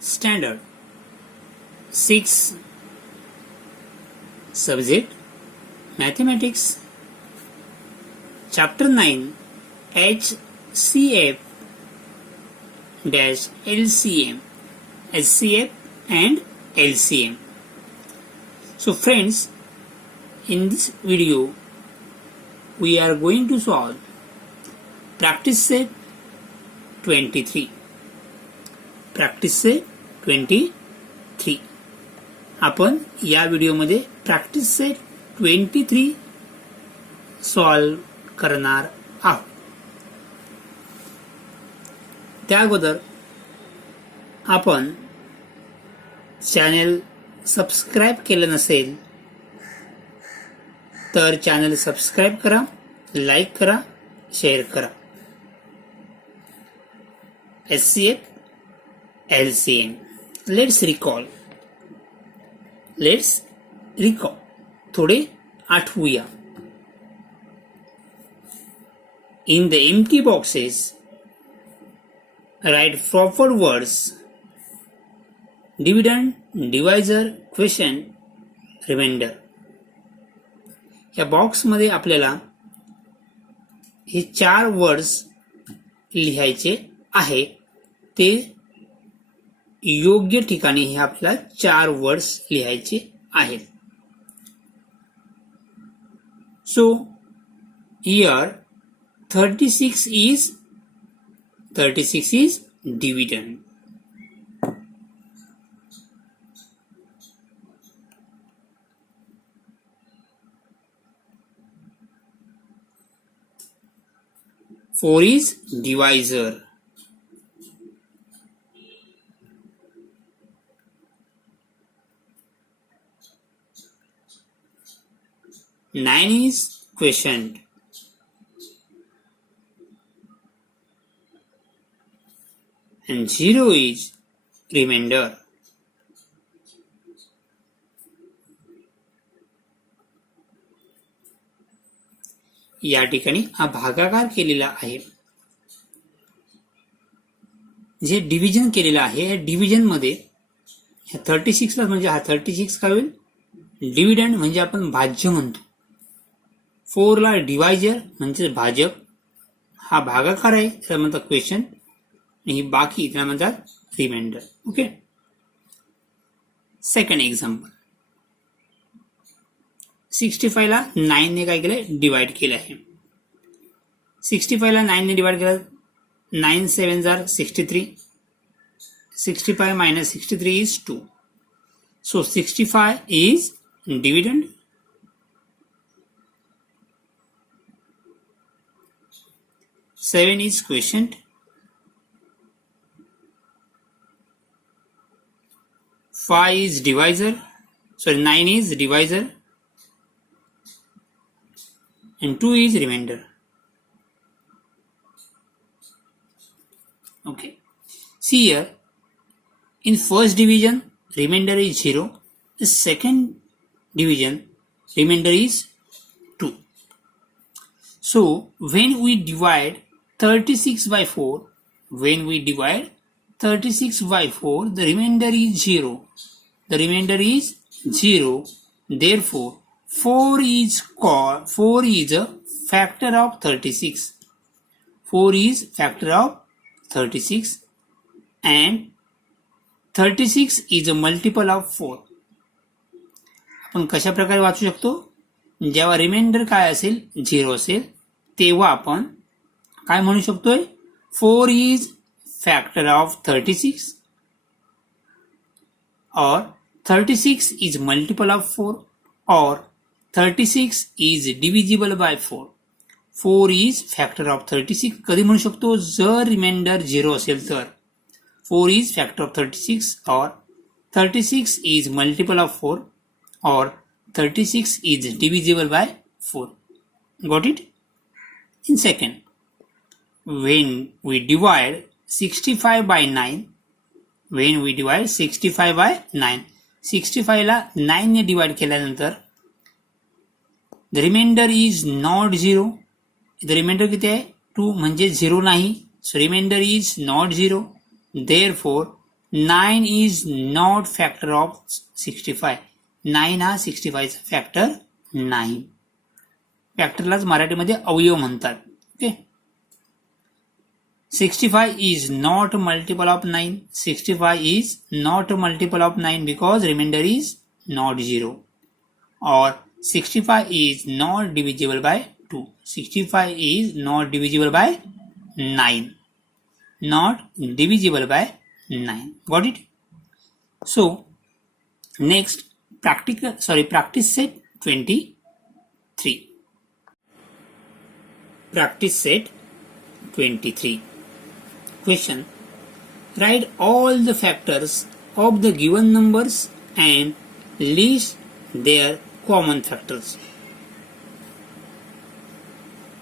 Standard 6 Subject Mathematics Chapter 9 HCF dash LCM HCF and LCM. So friends, in this video we are going to solve practice set 23. Practice set 23. आपण या व्हिडिओमध्ये practice set 23 सॉल्व करणार आहोत. त्या अगोदर आपण channel subscribe केलं नसेल तर चॅनल सबस्क्राइब करा, लाईक करा, शेअर करा. HCF LCM. Let's recall. थोडे आठवूया. In the empty boxes, write proper words. Dividend, divisor, question, remainder. या बॉक्स मध्ये आपल्याला हे 4 वर्ड्स लिहायचे आहे. ते योग्य ठिकाणी हे आपल्याला 4 वर्ड्स लिहायचे आहेत. So here 36 is dividend. Four is divisor. Nine is quotient. And 0 is remainder. या ठिकाणी हा भागाकार केलेला आहे. जे डिव्हिजन केलेला आहे या डिव्हिजन मध्ये 36 ला म्हणजे हा 36 काय होईल, डिव्हिडंड म्हणजे आपण भाज्य म्हणतो. 4 ला डिवायजर म्हणजे भाजक. हा भागाकार आहे त्याला म्हणतात क्वेश्चन आणि ही बाकी त्याला म्हणतात रिमाइंडर. ओके. Second example. 65 ला 9 ने काय केलंय, डिवाइड केलं आहे. 65 ला 9 ने डिवाइड केलं. 9 7 are 63. 65 minus 63 is 2. So 65 is dividend. Seven is quotient. 5 is divisor. Sorry, 9 is divisor. And 2 is remainder. Okay. See here, in first division, remainder is 0. The second division, remainder is 2. So, when we divide 36 by 4, the remainder is 0. The remainder is 0. Therefore, 4 is a factor of 36. 4 is factor of 36 and 36 is a multiple of 4. आपण कशा प्रकारे वाचू शकतो, जेव्हा रिमाइंडर काय असेल 0 असेल तेव्हा आपण काय म्हणू शकतोय, 4 is factor of 36 or 36 is multiple of 4 or 36 is divisible by 4. 4 is factor of 36. कधी म्हणू शकतो, जर रिमाइंडर 0 असेल तर 4 is factor of 36 or 36 is multiple of 4 or 36 is divisible by 4. Got it? In second, when we divide 65 by 9, 65 ला 9 ने डिवाइड केल्यानंतर the remainder is not 0. The remainder किती आहे, 2 म्हणजे 0 नाही. So remainder is not 0. Therefore 9 is not factor of 65. 9 हा 65 चा फॅक्टर नाही. फॅक्टरलाच मराठीमध्ये अवयव म्हणतात. ओके. 65 is not a multiple of 9. 65 is not a multiple of 9 because remainder is not 0. Or 65 is not divisible by 2. 65 is not divisible by 9. Not divisible by 9. Got it? So, next practice set 23. Practice set 23. Question. Write all the factors of the given numbers and list their common factors.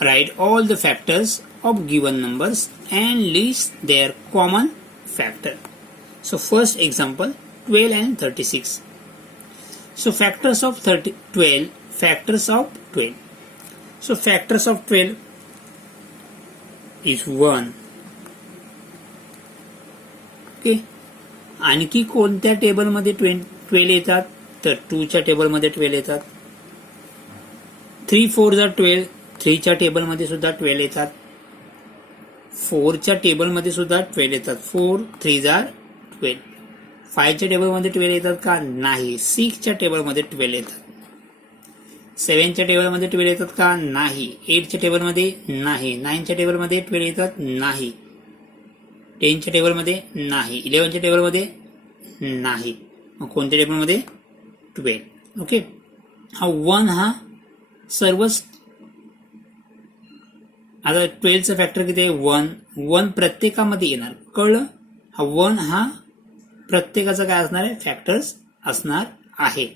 Write all the factors of given numbers and list their common factor. So first example 12 and 36. So factors of 12, factors of 12. So factors of 12 is 1. ओके. आणखी कोणत्या टेबलमध्ये 12 येतात तर 2 च्या टेबलमध्ये 12 येतात. 3 4 जा 12, 3 च्या टेबलमध्ये सुद्धा 12 येतात. 4 च्या टेबलमध्ये सुद्धा 12 येतात. 4 3 जा 12. 5 च्या टेबलमध्ये 12 येतात का नाही. 6 च्या टेबलमध्ये 12 येतात. 7 च्या टेबलमध्ये 12 येतात का नाही. 8 च्या टेबलमध्ये नाही. 9 च्या टेबलमध्ये 12 येतात नाही. 10 च्या टेबलमध्ये नाही. 11 च्या टेबलमध्ये नाही. मग कोणत्या टेबलमध्ये 12. ओके. हा 1 हा सर्वच. आता 12 चा फॅक्टर किती आहे 1. 1 प्रत्येकामध्ये येणार. कळलं. हा 1 हा प्रत्येकाचा काय असणार आहे फॅक्टर्स असणार आहे.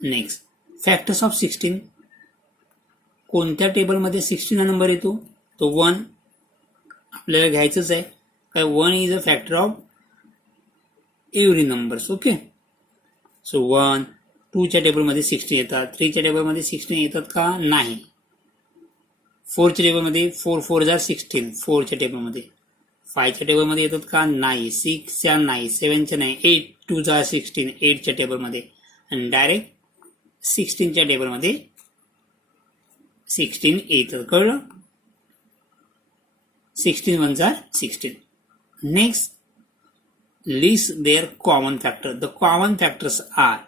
Next factors of 16. कोणत्या टेबलमध्ये 16 हा नंबर येतो तो 1 आपल्याला घ्यायचंच आहे. काय 1 is a factor of every numbers. Okay. So 1 2 च्या टेबलमध्ये 16 येतात. 3 च्या टेबलमध्ये 16 येतात का नाही. 4 च्या टेबलमध्ये 4 4 जा 16 4 च्या टेबलमध्ये. 5 च्या टेबलमध्ये येतात का नाही. 6 च्या नाही. 7 च्या नाही. 8 2 जा 16 8 च्या टेबलमध्ये. आणि डायरेक्ट 16 च्या टेबलमध्ये 16 येतात. कळलं. 16 1 जा 16. Next list their common factor. The common factors are.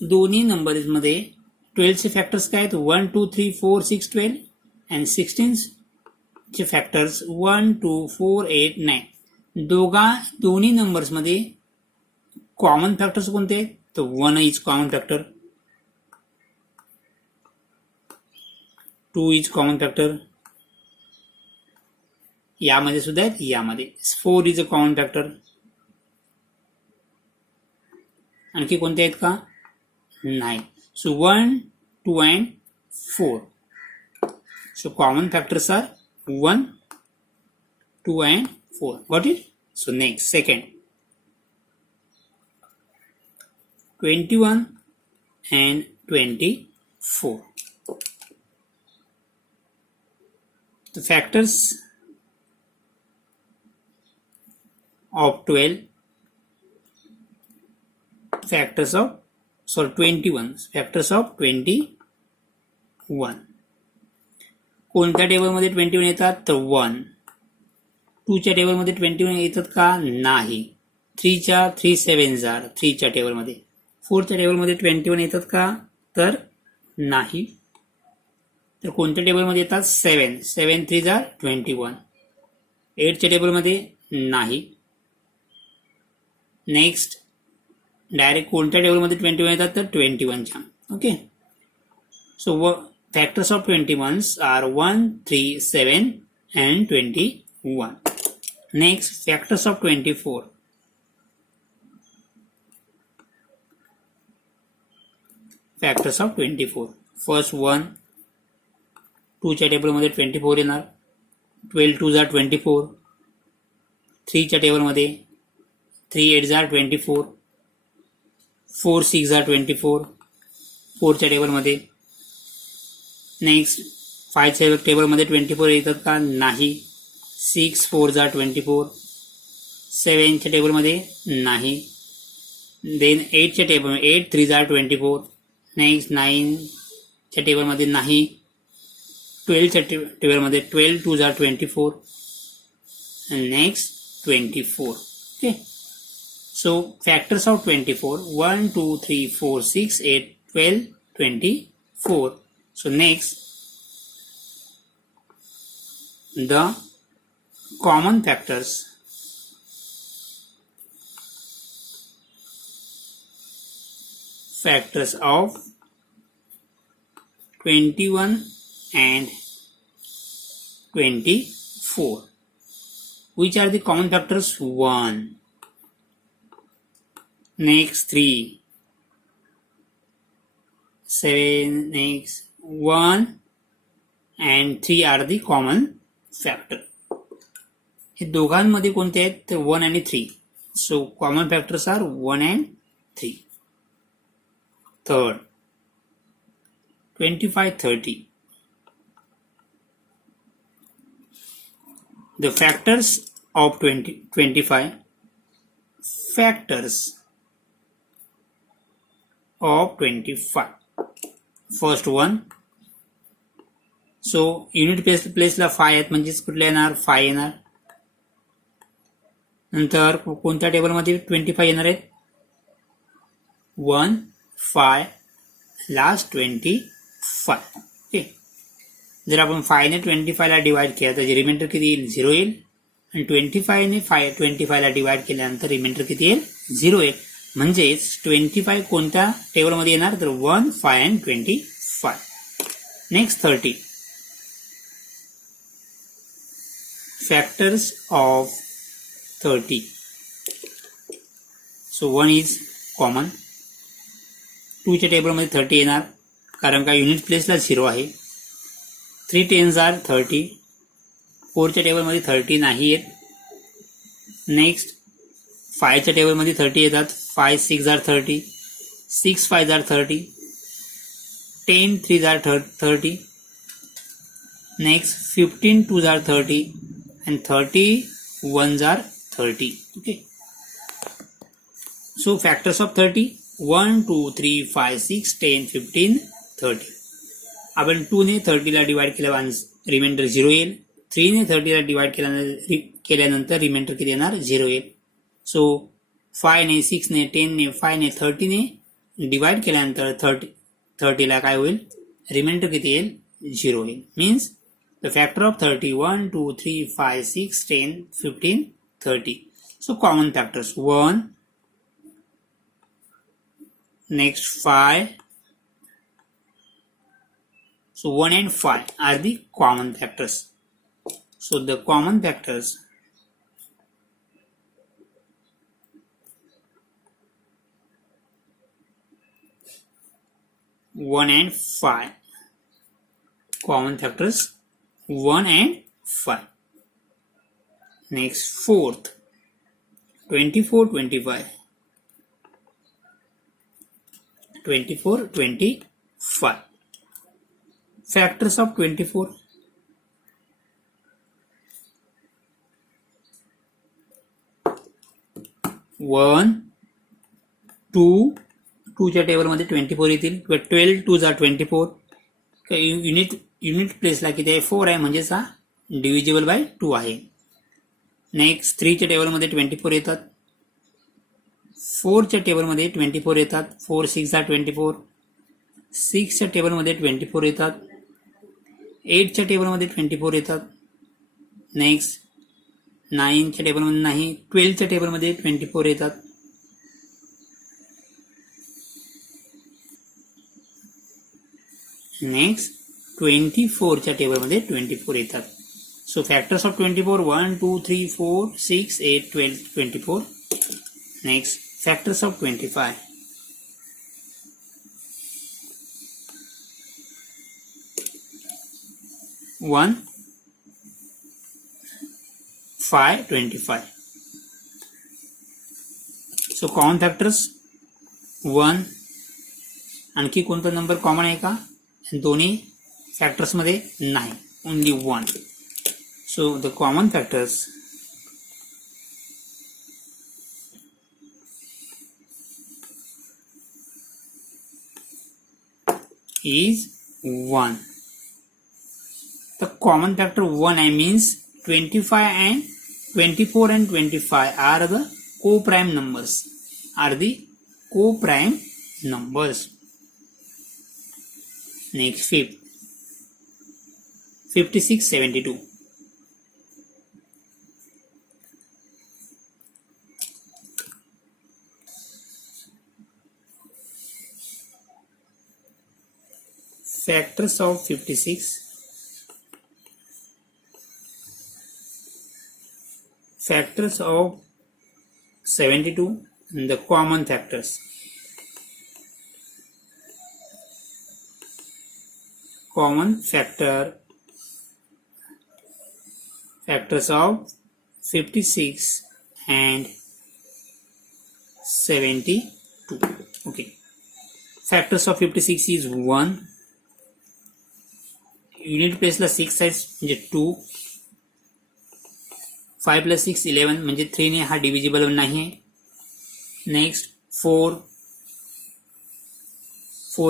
दोन्ही नंबर्स मध्ये 12 चे फॅक्टर्स काय आहेत 1 2 3 4 6 12 आणि 16 चे फॅक्टर्स 1 2 4 8 9. दोन्ही नंबर्स मध्ये कॉमन फॅक्टर्स कोणते आहेत तर 1 is common factor. 2 is common factor. यामध्ये सुद्धा आहेत. यामध्ये 4 इज अ कॉमन फॅक्टर. आणखी कोणते आहेत का नाही. So 1 2 and 4. So common factors are 1 2 and 4. Got it. So next second 21 and 24. The factors of 12, factors of 21, factors of 21. कोणत्या टेबलमध्ये 21 येतात तर 1. 2 च्या टेबलमध्ये 21 येतात का नाही. 3 च्या 3 7 जार 3 च्या टेबलमध्ये. 4 च्या टेबलमध्ये 21 येतात का तर नाही. तर कोणत्या टेबलमध्ये येतात 7 7 3 जार 21. 8 च्या टेबलमध्ये नाही. नेक्स्ट डायरेक्ट कोणत्या टेबलमध्ये 21 येतात तर 21 च्या. Okay. So factors of 21 are 1 3 7 and 21. Next factors of 24. Factors of 24. First 1 2 च्या टेबलमध्ये 24 येणार. 12 2 जा 24. 3 च्या टेबलमध्ये 3 8 जा 24. 4 6 जा 24. 4 च्या टेबलमध्ये. नेक्स्ट 5च्या टेबलमध्ये 24 येतात का? नाही. 6 4 जा 24. 7च्या टेबलमध्ये नाही. देन 8च्या टेबल 8 3 जा 24. नेक्स्ट 9च्या टेबलमध्ये नाही. 12च्या टेबलमध्ये 12 2 जा 24. नेक्स्ट 24. Okay. So factors of 24, 1, 2, 3, 4, 6, 8, 12, 24. So next, the common factors. Factors of 21 and 24. Which are the common factors? 1. Next 3, 7, next 1 and 3 are the common factor. हे दोघांमध्ये कोणते आहेत? तर 1 आणि 3. So common factors are 1 and 3. Third, 25 30. The factors of 25. Factors of 25. First one. So unit प्लेसला 5 आहेत, म्हणजेच कुठले येणार? 5 येणार. नंतर कोणत्या टेबलमध्ये 25 येणार आहेत? 1 5 लास्ट 25. ओके. जर आपण 5 ने 25 ला डिवाइड केलं तर रिमाइंडर किती येईल? 0 येईल. आणि 25 ने 25 ला डिवाइड केल्यानंतर रिमाइंडर किती येईल? 0 येईल. म्हणजेच 25 कोणत्या टेबलमध्ये येणार? तर 1 5 and 25. Next 30. Factors of 30. So 1 is common. 2च्या टेबलमध्ये 30 येणार, कारण का युनिट प्लेसला 0 आहे. 3 10s are 30. 4च्या टेबलमध्ये 30 नाही येत. नेक्स्ट 5च्या टेबलमध्ये 30 येतात. 5 6 are 30. 6 5 are 30. 10 3 are 30. Next 15 2s are 30 and 30 1s are 30. Okay. So factors of 30, 1 2 3 5 6 10 15 30. आपण 2 ने 30 ला डिवाइड केल्यावर रिमाइंडर 0 येईल. 3 ने 30 ला डिवाइड केल्यानंतर रिमाइंडर किती येणार? 0 येईल. सो 5 ने 6 ने 10 ने 5 ने 30 ने डिवाइड केल्यानंतर 30 ला काय होईल? रिमाइंडर किती येईल? 0 येईल. Means the factor of 30, 1 2 3 5 6 10 15 30. So common factors 1, next 5. So 1 and 5 are the common factors. So the common factors (1 and 5). Common factors 1 and 5. Next 4th, 24 25. 24 25. Factors of 24. 1 2. 2च्या टेबलमध्ये 24 येतील. 12 2s are 24. युनिट प्लेसला किती आहे? 4 आहे, म्हणजेच हा डिव्हिजिबल बाय 2 आहे. नेक्स्ट 3च्या टेबलमध्ये 24 येतात. 4च्या टेबलमध्ये 24 येतात. 4 6 are 24. 6च्या टेबलमध्ये 24 येतात. 8च्या टेबलमध्ये 24 येतात. नेक्स्ट 9च्या टेबलमध्ये नाही. 12च्या टेबलमध्ये 24 येतात. नेक्स्ट 24च्या टेबलमध्ये 24 येतात. So factors of 24 1 2 3 4 6 8 12 24. Next factors of 25. 1 5 25. So common factors 1. आणखी कोणता नंबर कॉमन आहे का? दोन्ही फॅक्टर्स मध्ये नाही, ओनली 1. So the common factors is 1. The common factor 1 means 25 and 24 and 25 are the co-prime numbers. Next, 56, 72. Factors of 56. Factors of 72 and the common factors. Common factors of 56 and 72. Okay. Factors of 56 is 1. युनिट प्लेसला 6 आहे म्हणजे 2. 5 + 6 11 म्हणजे 3 ने हा डिव्हिजिबल नाही आहे. नेक्स्ट 4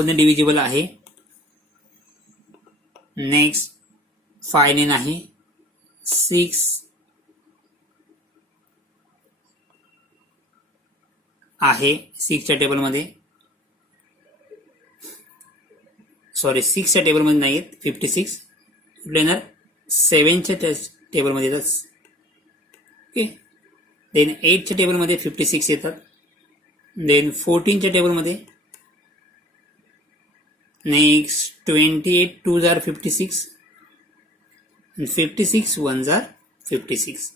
ने डिव्हिजिबल आहे. नेक्स्ट 5 ने नाही. 6 आहे 6च्या टेबलमध्ये, सॉरी 6च्या टेबलमध्ये नाही आहेत. 56 कुठले येणार 7च्या टेबलमध्ये येतात. ओके. देन 8च्या टेबलमध्ये 56 येतात. देन 14च्या टेबलमध्ये. नेक्स्ट 28 2s are 56 and 56 1s are 56.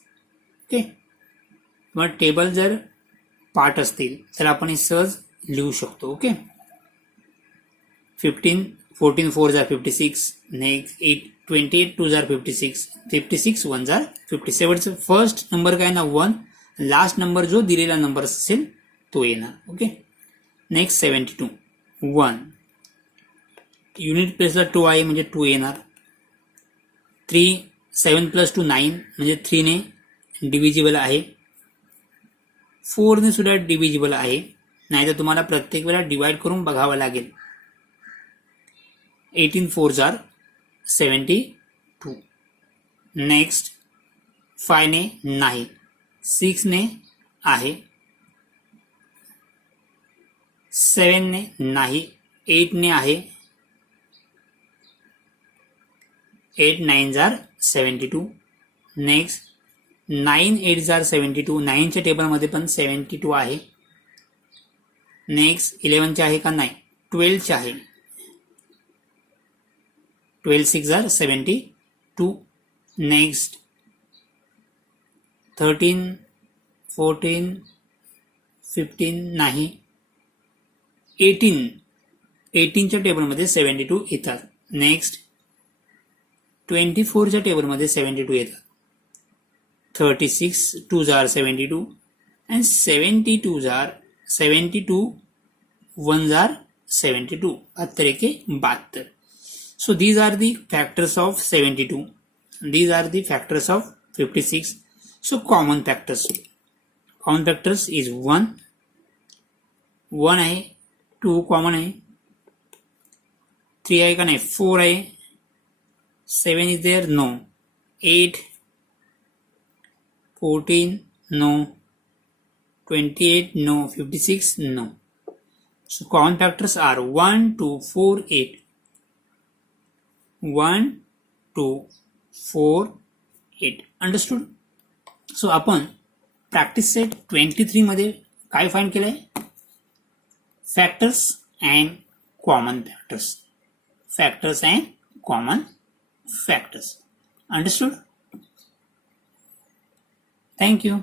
ओके. मग टेबल जर पार्ट असतील तर आपण हे सहज लिहू शकतो. ओके. 14 4s are 56. Next 28 2s are 56. 56 1s are 57. First number काय ना 1. लास्ट नंबर जो दिलेला नंबर असेल तो येणार. ओके. नेक्स्ट 72 1. युनिट प्लेसला 2 आहे म्हणजे 2 येणार. 3 7 + 2 9 म्हणजे 3 ने डिव्हिजिबल आहे. 4 ने सुद्धा डिव्हिजिबल आहे. नाहीतर तुम्हाला प्रत्येक वेळा डिवाइड करून बघावं लागेल. 18 4s are 72. नेक्स्ट 5 ने नाही. 6 ने आहे. 7 ने नाही. 8 ने आहे. 8 9s are 72. नेक्स्ट 9 8s are 72. 9च्या टेबलमध्ये पण 72 आहे. नेक्स्ट 11चे आहे का नाही. 12चे आहे. 12 6s are 72. नेक्स्ट 13 14 15 नाही. 18च्या टेबलमध्ये 72 येतात. नेक्स्ट 24च्या टेबलमध्ये 72 येतात. 36 2s are 72 and 72 1s are 72. अतरेके 72. So these are the factors of 72. These are the factors of 56. So common factors. Common factors is 1. 1 आहे. 2 कॉमन आहे. 3 आहे का नाही. 4 आहे. 7 is there? No. 8 14 no. 28 no. 56 no. So common factors are 1 2 4 8. 1 2 4 8. अंडरस्टूड. सो आपण प्रॅक्टिस सेट 23 मध्ये काय फाइंड केलंय. Factors and common factors. Factors and common factors. Understood. Thank you.